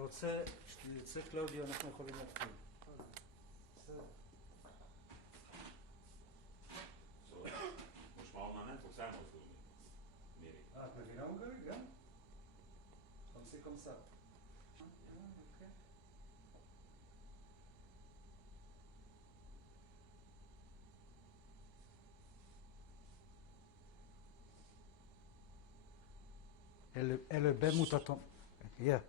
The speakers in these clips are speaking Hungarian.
רוצה קלאודיו, אנחנו יכולים להתחיל. Most már onnan nem fogsz elmozdulni. Miri. את מבינה הונגרית גם? חמסי קומסה. אוקיי. אלה במוטטום. Yeah.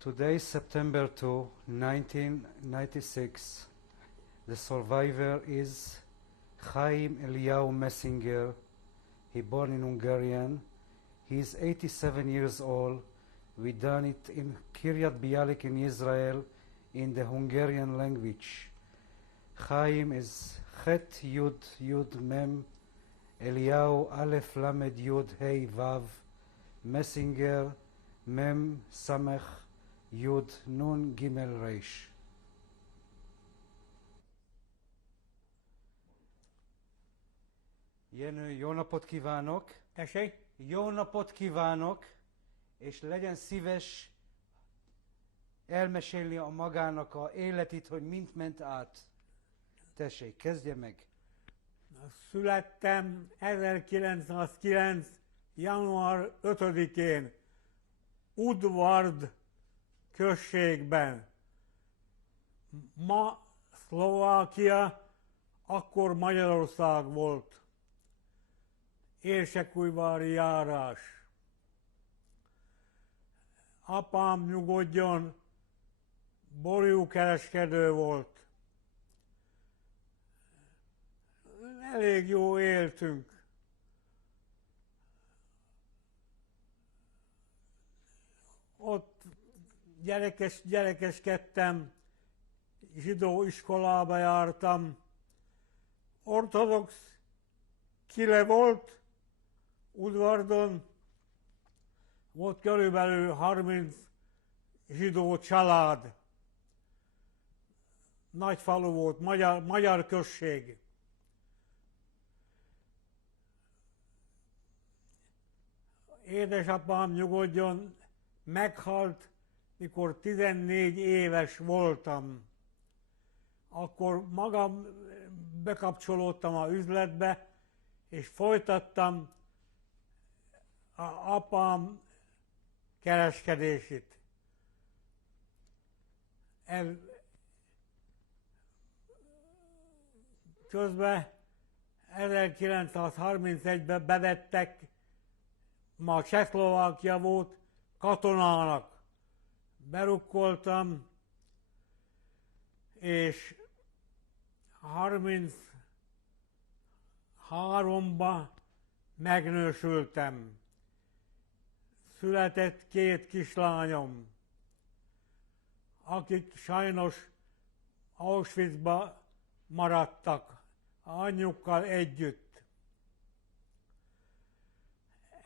Today is September 2, 1996. The survivor is Chaim Eliyahu Messinger. He born in Hungarian. He is 87 years old. We done it in Kiryat Bialik in Israel in the Hungarian language. Chaim is Chet Yud Yud Mem Eliyahu Aleph Lamed Yud Hey Vav Messinger Mem Samech Yud Nun Gimel Reish. Jenő, jó napot kívánok! Tessék? Jó napot kívánok! És legyen szíves elmesélni a magának a életét, hogy mint ment át. Tessék, kezdje meg! Születtem 1909. január 5-én Udvard községben. Ma Szlovákia, akkor Magyarország volt. Érsekújvári járás. Apám nyugodjon, borjúkereskedő volt. Elég jó éltünk. Ott gyerekeskedtem, zsidó iskolába jártam. Ortodox kile volt Udvardon, volt körülbelül 30 zsidó család. Nagy falu volt, magyar község. Édesapám nyugodjon, meghalt, mikor 14 éves voltam. Akkor magam bekapcsolódtam az üzletbe, és folytattam apám kereskedését. Közben 1931-ben bevettek, ma Csehszlovákia volt, katonának. Berukkoltam, és 33-ban megnősültem. Született 2 kislányom, akik sajnos Auschwitzba maradtak, anyjukkal együtt.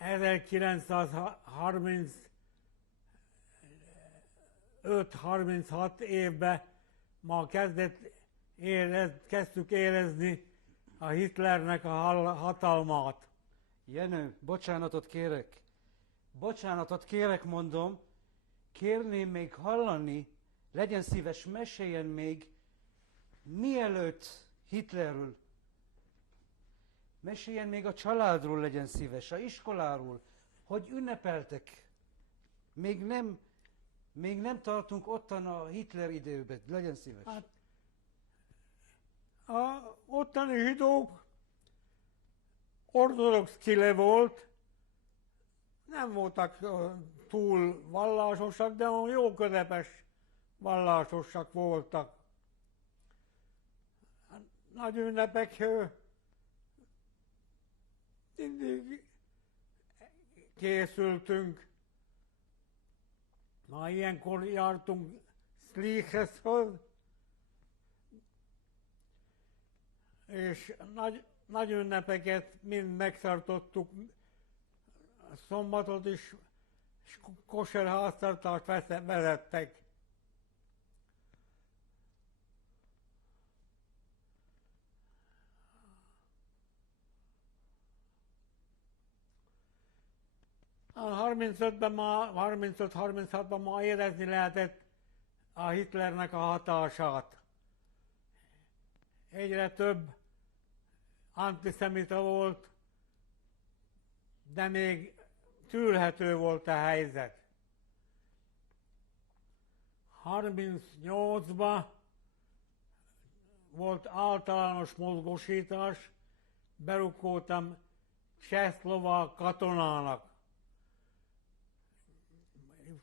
1935-36 évben ma kezdtük érezni a Hitlernek a hatalmát. Jenő, bocsánatot kérek. Bocsánatot kérek, mondom. Kérném még hallani, legyen szíves, meséljen még, mielőtt Hitlerről. Meséljen még a családról, legyen szíves, a iskoláról, hogy ünnepeltek. Még nem tartunk ottan a Hitler időben, legyen szíves. Hát, a ottani zsidók ortodox kile volt, nem voltak túl vallásosak, de jó közepes vallásosak voltak. Nagy ünnepek mindig készültünk. Ma ilyenkor jártunk Szlicheszhoz, és nagy ünnepeket mind megtartottuk, szombatot is kosher háztartást vezettek. A 35-36-ban már érezni lehetett a Hitlernek a hatását. Egyre több antiszemita volt, de még tűrhető volt a helyzet. 38-ban volt általános mozgósítás, berukkoltam csehszlovák katonának.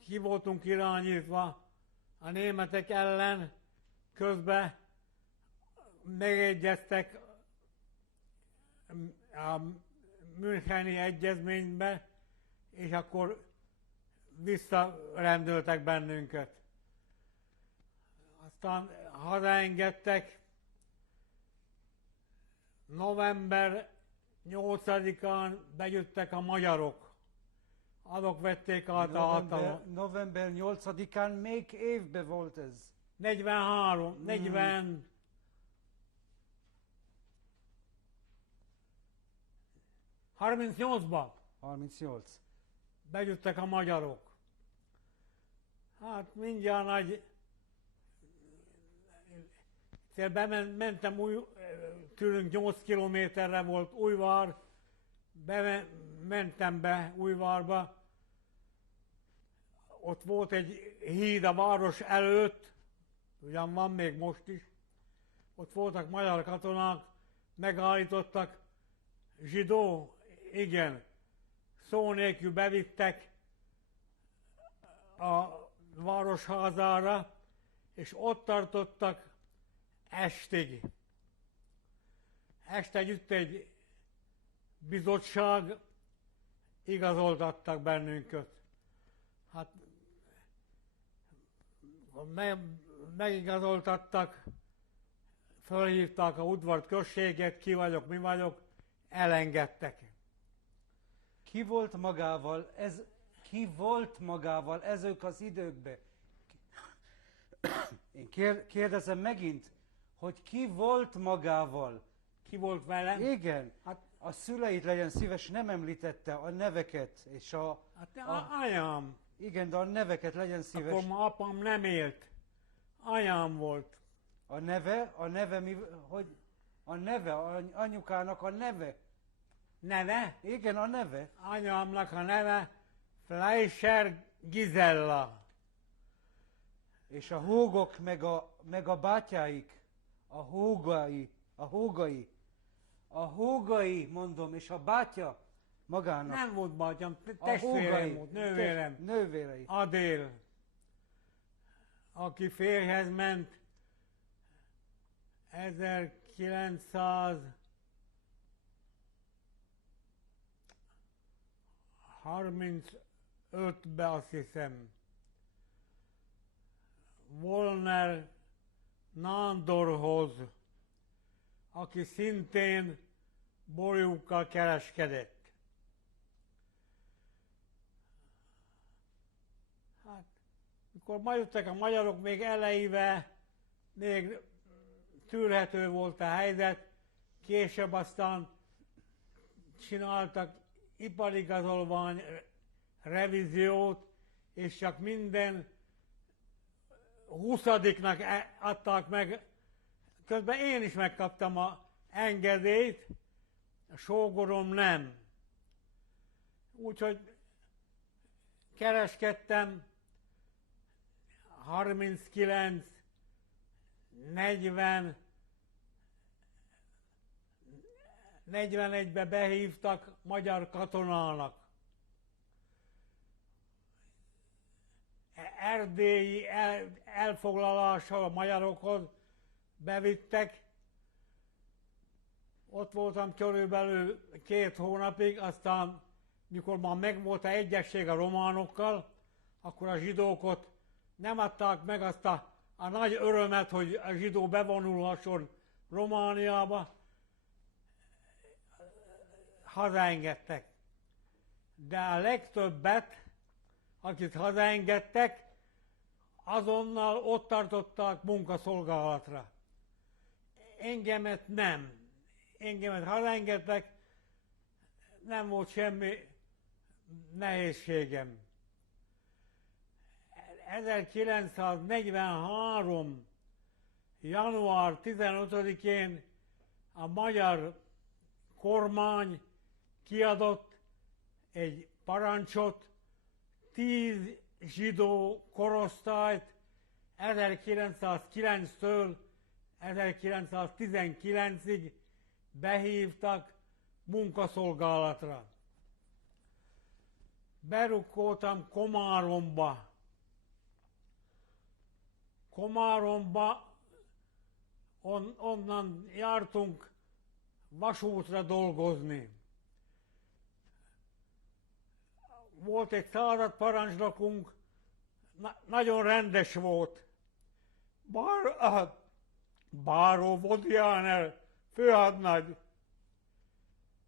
Ki voltunk irányítva a németek ellen, közben megegyeztek a Müncheni egyezménybe, és akkor visszarendültek bennünket. Aztán hazaengedtek, november 8-án bejöttek a magyarok. Azok vették át a hatalmat. November 8-án melyik évben volt ez? 43, 40... 38-ban 38. bejöttek a magyarok. Hát mindjárt nagy... Mentem tőlünk 8 kilométerre volt Újvár, mentem be Újvárba, ott volt egy híd a város előtt, ugyan van még most is, ott voltak magyar katonák, megállítottak, zsidó, igen, szó nélkül bevittek a városházára, és ott tartottak estig. Este jött egy bizottság, igazoltattak bennünket. Hát megigazoltattak, felhívták a udvart községet, ki vagyok, mi vagyok, elengedtek. Ki volt magával ezek az időkben? Én kérdezem megint, hogy ki volt magával? Ki volt velem? Igen, Hát, a szüleit legyen szíves, nem említette a neveket, és anyám. igen, de a neveket legyen szíves. Akkor ma apám nem élt. Anyám volt. A neve mi, hogy a neve, anyukának a neve. Neve? Igen, a neve. Anyámnak a neve Fleischer Gizella. És a húgok, meg a bátyáik, a húgai, mondom, és a bátya magának. Nem volt bátyám, testvérem volt, nővérem. Nővérei. Adél, aki férjhez ment 1935-ben, azt hiszem. Volner Nándorhoz, aki szintén borjukkal kereskedett. Hát, mikor ma jöttek a magyarok, még elejébe még tűrhető volt a helyzet, később aztán csináltak iparigazolvány revíziót, és csak minden 20-nak adták meg, közben én is megkaptam az engedélyt, a sógorom nem. Úgyhogy kereskedtem, 39, 40, 41-ben behívtak magyar katonának. Erdélyi elfoglalással a magyarokhoz bevittek. Ott voltam körülbelül 2 hónapig, aztán mikor már megvolt az egyesség a románokkal, akkor a zsidókot nem adták meg azt a nagy örömet, hogy a zsidó bevonulhasson Romániába, hazaengedtek. De a legtöbbet, akit hazaengedtek, azonnal ott tartották munkaszolgálatra. Engemet nem. Engemet hazaengedtek, nem volt semmi nehézségem. 1943. január 15-én a magyar kormány kiadott egy parancsot, 10 zsidó korosztályt 1909-től 1919-ig behívtak munkaszolgálatra. Berukkoltam Komáromba. Onnan jártunk vasútra dolgozni. Volt egy századparancsnokunk, nagyon rendes volt. Báró Vodjáner, főhadnagy.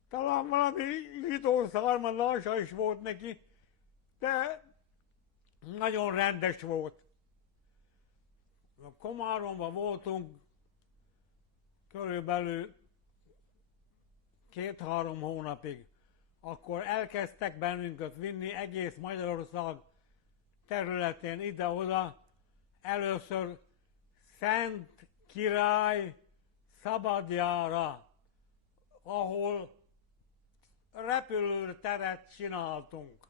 Talán valami zsidó származása is volt neki, de nagyon rendes volt. Komáromban voltunk körülbelül 2-3 hónapig. Akkor elkezdtek bennünket vinni egész Magyarország területén ide-oda. Először Szent Király Szabadjára, ahol repülőteret csináltunk.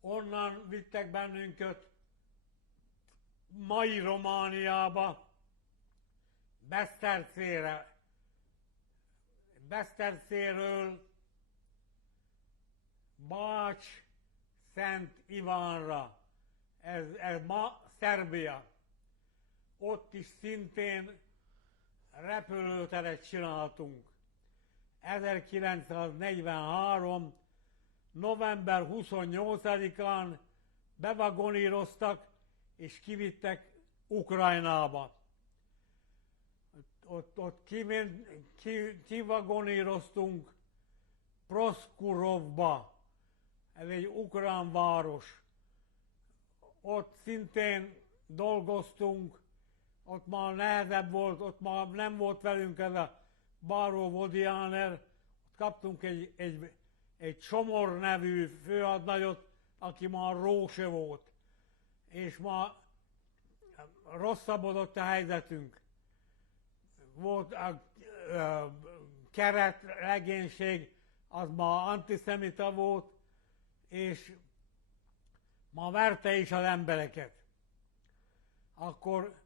Onnan vittek bennünket mai Romániába, Besztercére. Besztercéről Bács Szent Ivánra. Ez ma Szerbia. Ott is szintén repülőteret csináltunk. 1943. november 28-án bevagoníroztak és kivittek Ukrajnába. Ott kivagoníroztunk Proszkurovba, ez egy ukrán város. Ott szintén dolgoztunk, ott már nehezebb volt, ott már nem volt velünk ez a Báró Vodjáner, ott kaptunk egy Csomor nevű főhadnagyot, aki már róse volt, és már rosszabbodott a helyzetünk. Volt a keretlegénység, az már antiszemita volt, és ma verte is az embereket. Akkor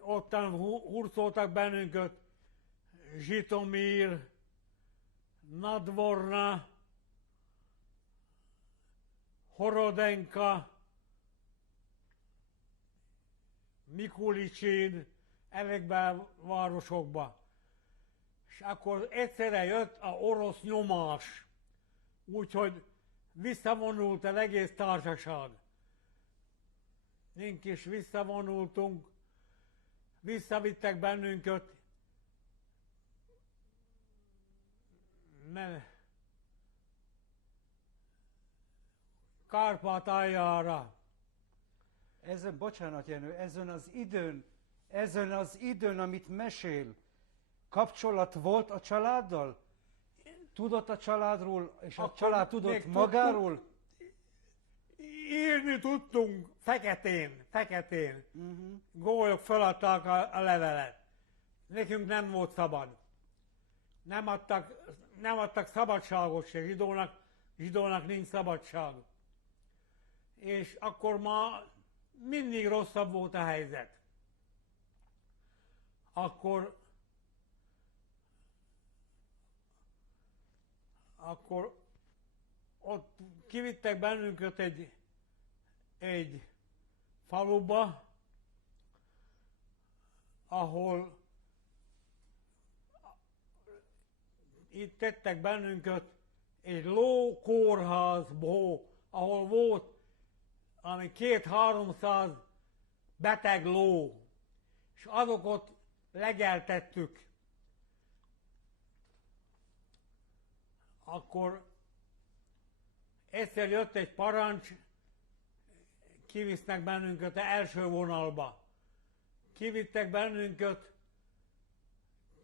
ottan hurcoltak bennünket Zsitomír, Nadvorna, Horodenka, Mikulicsin, ezekben a városokba. És akkor egyszerre jött a orosz nyomás, úgyhogy visszavonult az egész társaság. Mink is visszavonultunk, visszavittek bennünket Kárpátaljára. Bocsánat, Jenő, ezen az időn, amit mesél, kapcsolat volt a családdal? Tudott a családról, és a család tudott magáról? Írni tudtunk feketén. Gólyok feladták a levelet. Nekünk nem volt szabad. Nem adtak szabadságot se zsidónak nincs szabadság. És akkor már mindig rosszabb volt a helyzet. Akkor ott kivittek bennünket egy faluba, ahol itt tettek bennünket egy lókórházba, ahol volt ami 200-300 beteg ló, és azokat legeltettük. Akkor egyszer jött egy parancs, kivisznek bennünket első vonalba. Kivittek bennünket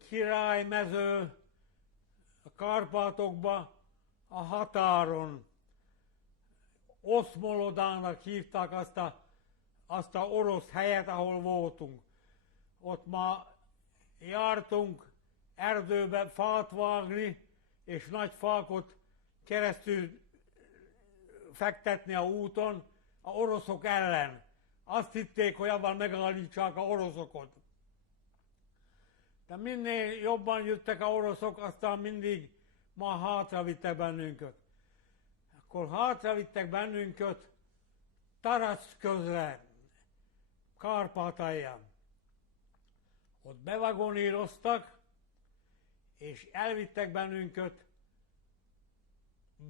Királymező, a Kárpátokba, a határon. Oszmolodának hívták azt a orosz helyet, ahol voltunk. Ott ma jártunk erdőbe fát vágni, és nagy fákot keresztül fektetni a úton a oroszok ellen. Azt hitték, hogy abban megállítsák a oroszokat. De minél jobban jöttek a oroszok, aztán mindig ma hátravittek bennünket. Akkor hátravittek bennünket Tarac közre, Kárpátalján. Ott bevagoníroztak, és elvittek bennünket,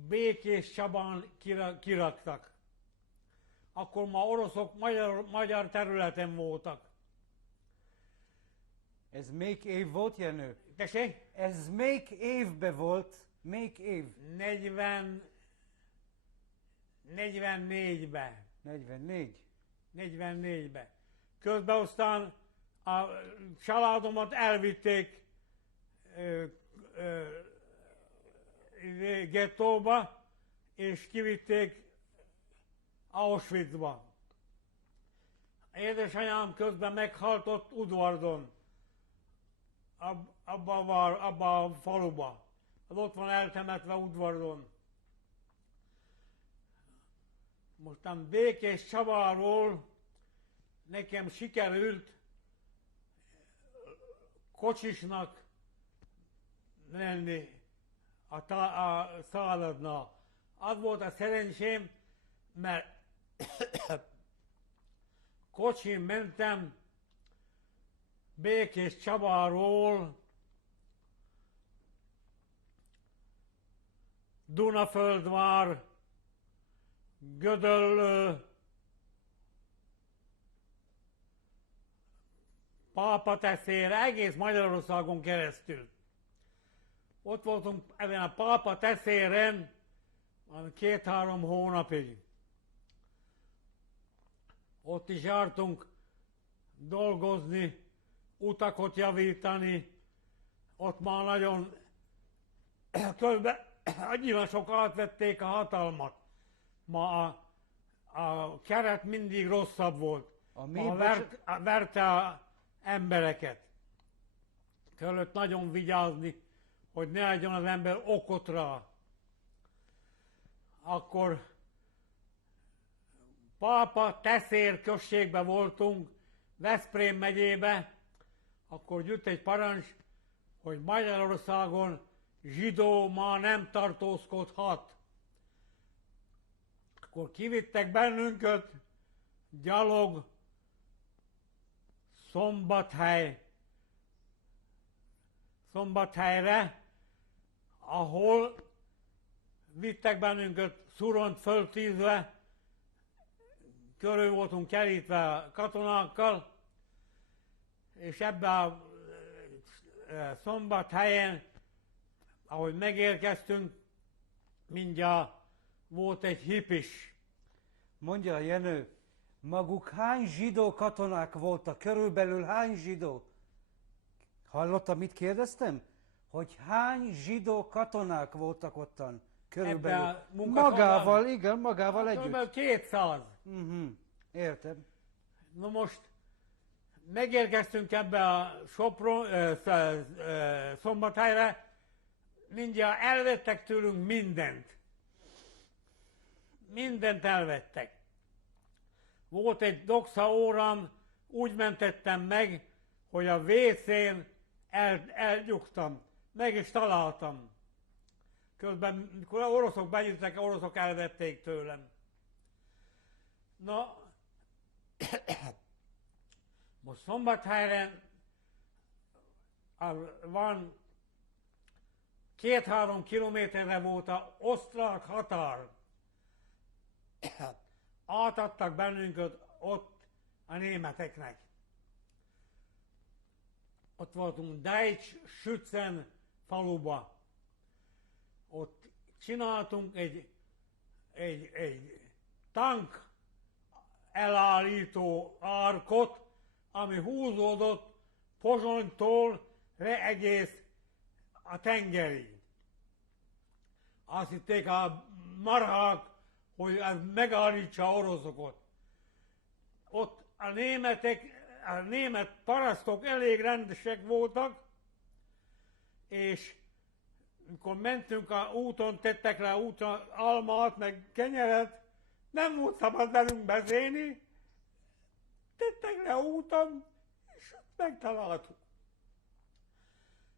Békés Csabán kiraktak. Akkor ma oroszok magyar területen voltak. Ez melyik év volt, Jenő? Tessék? Ez melyik évbe volt? Melyik év? 44-ben. 44. 44-ben. Közben aztán a családomat elvitték gettóba, és kivitték Auschwitzba. Édesanyám közben meghalt ott Udvardon, abba a faluba. Az ott van eltemetve Udvardon. Mostan Békés Csabáról nekem sikerült kocsisnak lenni a szállodnál. Az volt a szerencsém, mert kocsin mentem Békés Csabáról Dunaföldvár, Gödöllő, Pápateszére, egész Magyarországon keresztül. Ott voltunk ezen a Pápateszéren 2-3 hónapig. Ott is jártunk dolgozni, utakot javítani. Ott már nagyon annyira sok átvették a hatalmat. Ma a keret mindig rosszabb volt. Verte a embereket. Kellett nagyon vigyázni, hogy ne adjon az ember okot rá. Akkor Pápateszér községben voltunk, Veszprém megyébe, akkor jött egy parancs, hogy Magyarországon zsidó már nem tartózkodhat. Akkor kivittek bennünket gyalog Szombathelyre, ahol vittek bennünket szuront föltízve, körül voltunk kerítve katonákkal, és ebben a Szombathelyen, ahogy megérkeztünk, mindjárt volt egy hipis. Mondja, Jenő, maguk hány zsidó katonák voltak? Körülbelül hány zsidó? Hallotta, mit kérdeztem? Hogy hány zsidó katonák voltak ottan? Körülbelül. Magával, igen, magával együtt. Körülbelül 200. Értem. Na most megérkeztünk ebbe a Szombathelyre, mindjárt elvettek tőlünk mindent. Mindent elvettek. Volt egy doxa órám, úgy mentettem meg, hogy a WC-n elnyugtam. Meg is találtam. Közben, mikor oroszok bejöttek, oroszok elvették tőlem. Na, most Szombathelyren van 2-3 kilométerre volt az osztrák határ. Átadtak bennünket ott a németeknek. Ott voltunk Deitsch-Schützen faluba. Ott csináltunk egy tank elállító árkot, ami húzódott Pozsonytól egész a tengerig. azt hitték a marhák, hogy ez megállítsa a oroszokat. Ott a német parasztok elég rendesek voltak, és mikor mentünk a úton, tettek le úton almát, meg kenyeret, nem volt szabad velünk beszélni, tettek le úton, és megtaláltuk.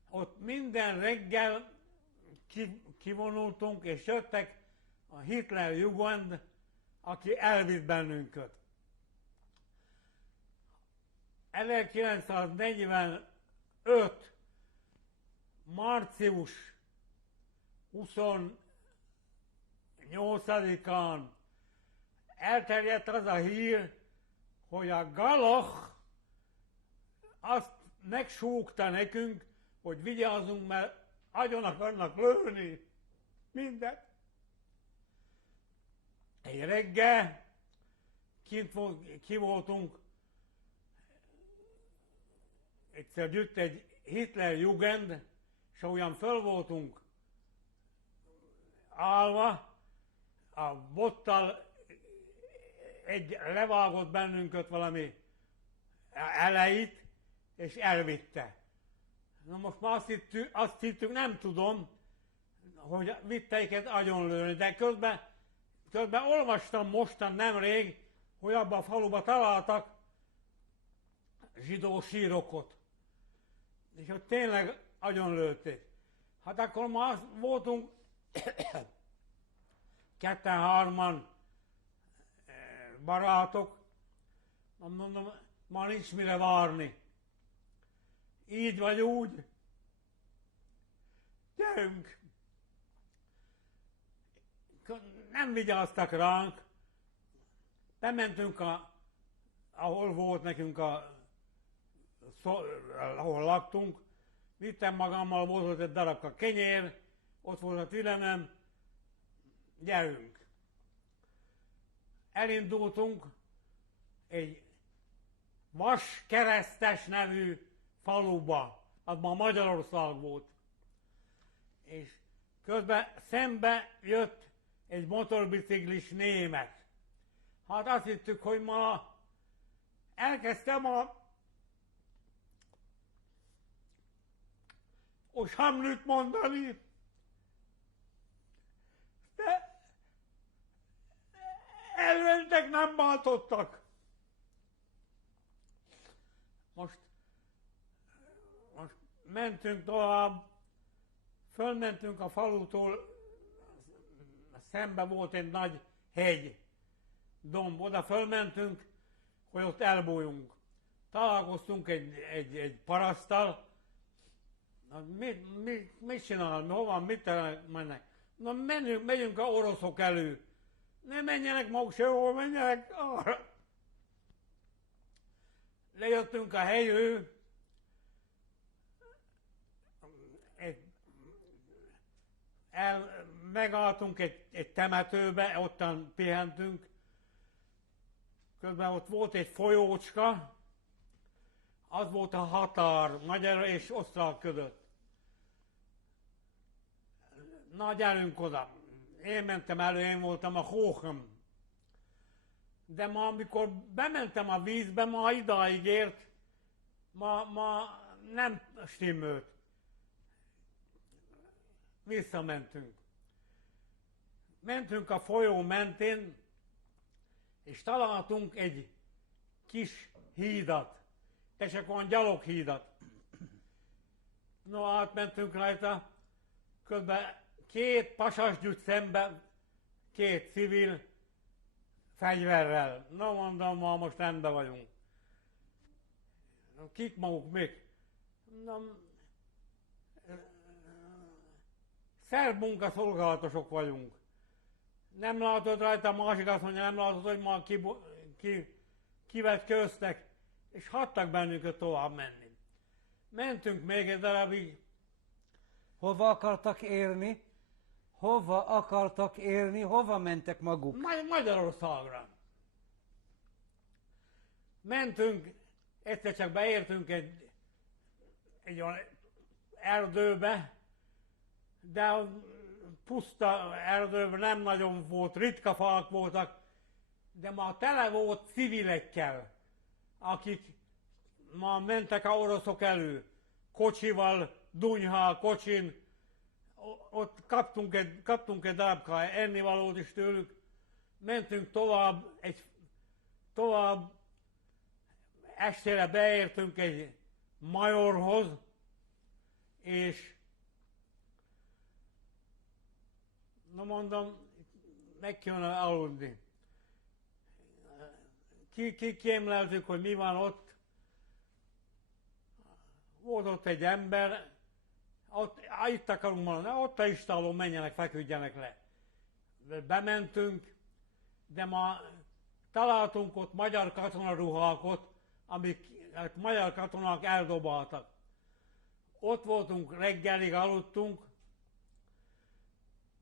Ott minden reggel kivonultunk, és jöttek a Hitler Jugend, aki elvitt bennünket. 1945. március 28-án elterjedt az a hír, hogy a Galach azt megsúgta nekünk, hogy vigyázzunk, mert agyon akarnak lőni mindent. Egy reggel ki voltunk, egyszer jött egy Hitler Jugend, és olyan föl voltunk állva, a bottal egy levágott bennünket valami elejét, és elvitte. Na most már azt hittük, nem tudom, hogy vitte őket agyonlőni, de közben olvastam mostan nemrég, hogy abban a faluban találtak zsidó sírokat. És ott tényleg agyonlőtték. Hát akkor már voltunk ketten-hárman barátok, mondom, már nincs mire várni. Így vagy úgy, gyerünk! Nem vigyáztak ránk, bementünk, ahol volt nekünk, ahol laktunk, vittem magammal, volt egy darabka kenyér, ott volt a tülemem, gyerünk! Elindultunk egy Vaskeresztes nevű faluba, az már Magyarország volt. És közben szembe jött egy motorbiciklis német. Hát azt hittük, hogy ma elkezdtem a Hamlet mondani, de elmentek, nem bántottak. Most mentünk tovább, fölmentünk a falutól, szembe volt egy nagy hegy, domb, oda fölmentünk, hogy ott elbújjunk. Találkoztunk egy paraszttal, mit csinál, hova, mit mennek? Na megyünk a oroszok elő. Ne menjenek maguk sehol, menjenek arra. Lejöttünk a helyről, megálltunk egy temetőbe, ottan pihentünk. Közben ott volt egy folyócska, az volt a határ magyar és osztrák között. Na, gyerünk oda. Én mentem elő, én voltam a hóham. De ma, amikor bementem a vízbe, ma idáig ért, ma nem stimmelt. Visszamentünk. Mentünk a folyó mentén, és találtunk egy kis hídat, és akkor gyaloghídat. No, átmentünk rajta, közben két pasas gyűjt szembe, két civil fegyverrel. Na, mondom, ma most rendben vagyunk. Kik maguk, mik? Na, szerb munkaszolgálatosok vagyunk. Nem látod rajta, a másik azt mondja, nem látod, hogy ma kivetköztek, és hagytak bennünket tovább menni. Mentünk még egy darabig. Hova akartak érni? Hova akartak érni? Hova mentek maguk? Magyarországra. Mentünk, egyszer csak beértünk egy olyan erdőbe, de puszta erdőben nem nagyon volt, ritka falak voltak, de ma tele volt civilekkel, akik ma mentek a oroszok elő, kocsival, dunyhal, kocsin, ott kaptunk egy darabka ennivalót is tőlük, mentünk tovább, estére beértünk egy majorhoz, és na mondom, meg kellene aludni. Kikémleltük, hogy mi van ott. Volt ott egy ember, itt akarunk maradni, ott a istálón menjenek, feküdjenek le. Bementünk, de ma találtunk ott magyar katonaruhákat, amiket magyar katonák eldobáltak. Ott voltunk, reggelig aludtunk,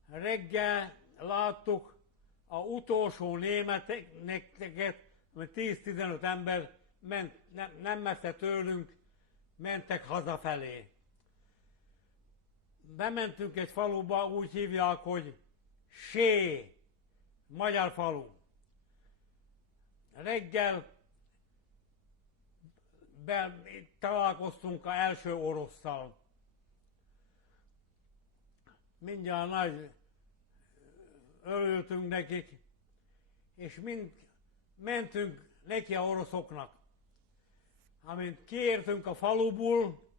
reggel láttuk a utolsó németeket, 10-15 ember ment, nem messze tőlünk, mentek hazafelé. Bementünk egy faluba, úgy hívják, hogy Sé, magyar falu. Reggel találkoztunk az első orosszal. Mindjárt nagy örültünk nekik, és mentünk neki a oroszoknak. Amint kiértünk a faluból,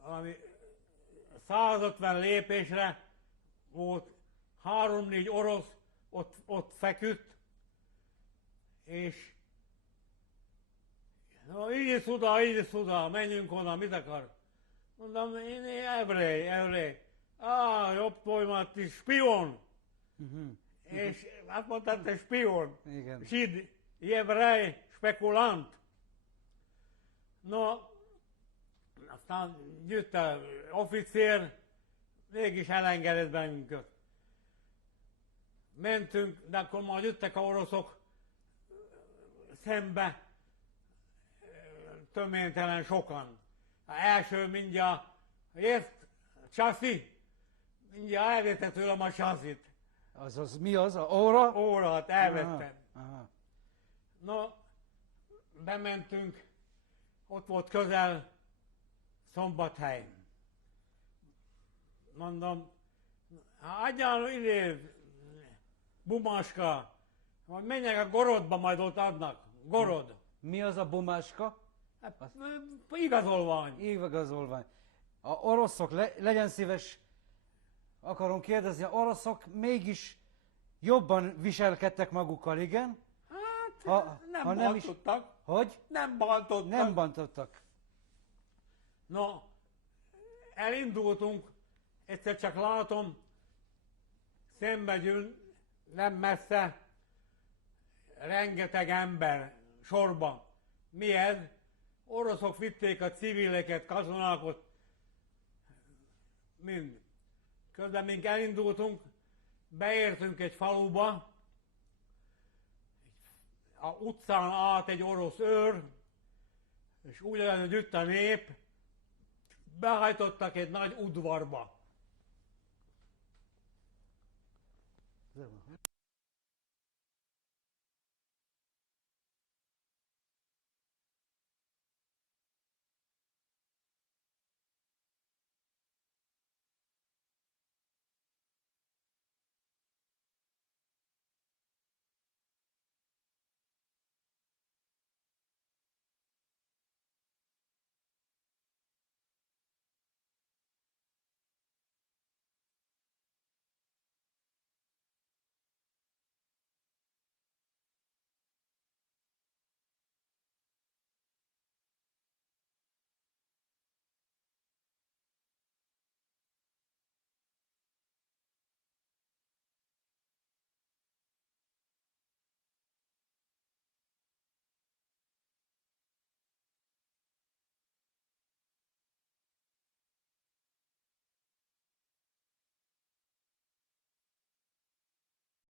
ami 150 lépésre volt, 3-4 orosz ott feküdt, és így oda, menjünk oda, mit akar? Mondom, én evrej. Jobb pojmat, ti spion. És azt mondta, te spion. Igen. Zsid, evrej, spekulant. No, aztán jött az officér, mégis elengedett bennünket. Mentünk, de akkor már jöttek a oroszok szembe, töménytelen sokan. Az első mindjárt, ért, csaszi, mindjárt elvette tőlem a csasszit. Azaz mi az? A óra? Órát elvettem. Aha. No, bementünk, ott volt közel Szombathely. Mondom, adjál ide, bumáska, majd menjek a Gorodba, majd ott adnak. Gorod. Mi az a bumáska? Hát, igazolvány. Igazolvány. A oroszok, legyen szíves, akarom kérdezni, a oroszok mégis jobban viselkedtek magukkal, igen? Hát, nem bántottak. Hogy? Nem bántottak. Nem bántottak. No, elindultunk, egyszer csak látom, szembe jön, nem messze, rengeteg ember sorban. Mi ez? Oroszok vitték a civileket, katonákat, mind. Közben még elindultunk, beértünk egy faluba, a utcán állt egy orosz őr, és ugyanez jött a nép, behajtottak egy nagy udvarba.